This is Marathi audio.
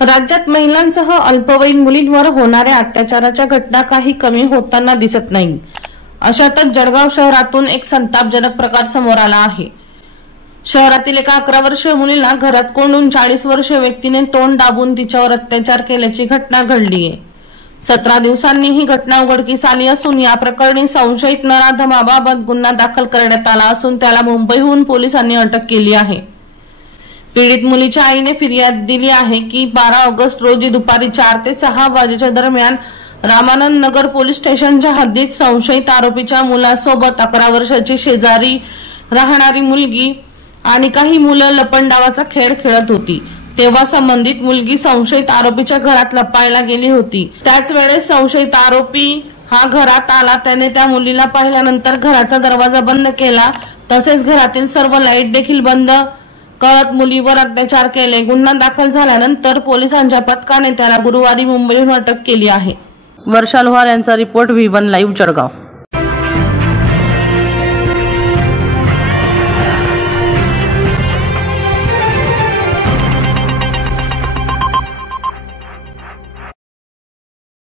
राज्यात महिलांसह अल्पवयीन मुलींवर होणाऱ्या अत्याचाराच्या घटना काही कमी होताना दिसत नाही। अशातच जळगाव शहरातून एक संतापजनक प्रकार समोर आला आहे। शहरातील एका 11 वर्षीय मुलीला घरात कोंडून 40 वर्षीय व्यक्तीने तोंड दाबून तिच्यावर अत्याचार केल्याची घटना घडली आहे। 17 दिवसांनी ही घटना उघडकीस आली असून या प्रकरणी संशयित नराधमाबाबत गुन्हा दाखल करण्यात आला असून त्याला मुंबईहून पोलिसांनी अटक केली आहे। पीडित मुलीच्या आईने फिर्याद दिली आहे की 12 ऑगस्ट रोजी दुपारी 4 ते 6 वाजेच्या दरम्यान रामानंद नगर पोलीस स्टेशनच्या हद्दीत संशयित आरोपीच्या मुलासोबत 11 वर्षाची शेजारी राहणारी मुलगी आणि काही मुलं लपंडावाचा खेळ खेळत होती। तेव्हा संबंधित मुलगी संशयित आरोपीच्या घरात लपायला गेली होती। त्याच वेळेस संशयित आरोपी हा घरात आला। त्याने त्या मुलीला पाहिल्यानंतर घराचा दरवाजा बंद केला, तसेच घरातील सर्व लाईट देखील बंद करत मुलीवर अत्याचार केले। गुन्हा दाखल झाल्यानंतर पोलिसांच्या पथकाने त्याला गुरुवारी मुंबईहून अटक केली आहे। वर्षा लोहार यांचा रिपोर्ट V1 लाईव्ह जळगाव।